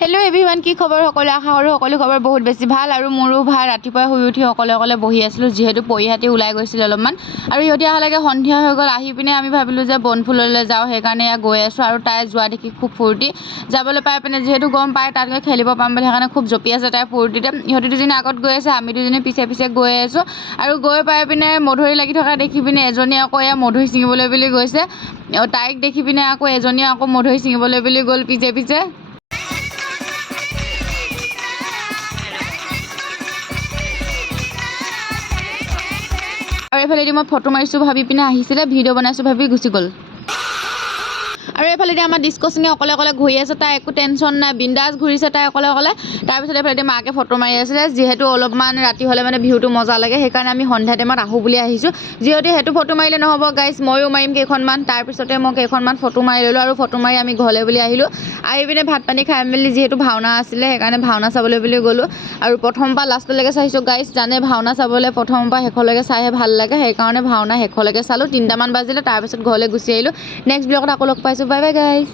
Hello' everyone, কি খবৰ? সকলো আশা কৰোঁ সকলো খবৰ বহুত বেছি ভাল আৰু মোৰো ভাল। ৰাতিপুৱাই শুই উঠি অকলে বহি আছিলোঁ, যিহেতু পৰিহাতি ওলাই গৈছিল অলপমান আৰু ইহঁতি অহালৈকে সন্ধিয়া হৈ গ'ল। আহি পিনে আমি ভাবিলোঁ যে বনফুললৈ যাওঁ, সেইকাৰণে গৈ আছোঁ আৰু তাই যোৱা দেখি খুব ফূৰ্তি। যাবলৈ পাই পিনে যিহেতু গম পায় তাত গৈ খেলিব পাম বুলি, সেইকাৰণে খুব জঁপি আছে তাই ফূৰ্তিতে। ইহঁতি দুজনী আগত গৈ আছে, আমি দুজনী পিছে গৈ আছোঁ আৰু গৈ পাই পিনে মধুৰি লাগি থকা দেখি পিনে এজনীয়ে আকৌ এয়া মধুৰি ছিঙিবলৈ বুলি গৈছে। তাইক দেখি পিনে আকৌ এজনীয়ে আকৌ মধুৰি ছিঙিবলৈ বুলি গ'ল পিছে। আৰু এইফালেদি মই ফটো মাৰিছোঁ ভাবি পিনে আহিছিলে, ভিডিঅ' বনাইছোঁ ভাবি গুচি গ'ল। আৰু এইফালেদি আমাৰ ডিস্ক'চিঙে অকলে ঘূৰি আছে, তাই একো টেনশ্যন নাই, বিন্দাছ ঘূৰিছে তাই অকলে। তাৰপিছত এইফালেদি মাকে ফটো মাৰি আছিলে, যিহেতু অলপমান ৰাতি হ'লে মানে ভিউটো মজা লাগে, সেইকাৰণে আমি সন্ধিয়া টাইমত আহোঁ বুলি আহিছোঁ। যিহেতু সেইটো ফটো মাৰিলে নহ'ব গাইছ, ময়ো মাৰিম কেইখনমান। তাৰপিছতে মই কেইখনমান ফটো মাৰি ল'লোঁ আৰু ফটো মাৰি আমি ঘৰলৈ বুলি আহিলোঁ। আহি পিনে ভাত পানী খাই মেলি, যিহেতু ভাওনা আছিলে সেইকাৰণে ভাওনা চাবলৈ বুলি গ'লোঁ আৰু প্ৰথমৰ পৰা লাষ্টলৈকে চাইছোঁ গাইছ। জানে ভাওনা চাবলৈ প্ৰথমৰ পৰা শেষলৈকে চাইহে ভাল লাগে, সেইকাৰণে ভাওনা শেষলৈকে চালোঁ। 3টামান বাজিলে, তাৰপিছত ঘৰলৈ গুচি আহিলোঁ। নেক্সট ব্লগত আকৌ লগ পাইছোঁ, বাই বাই গাইছ।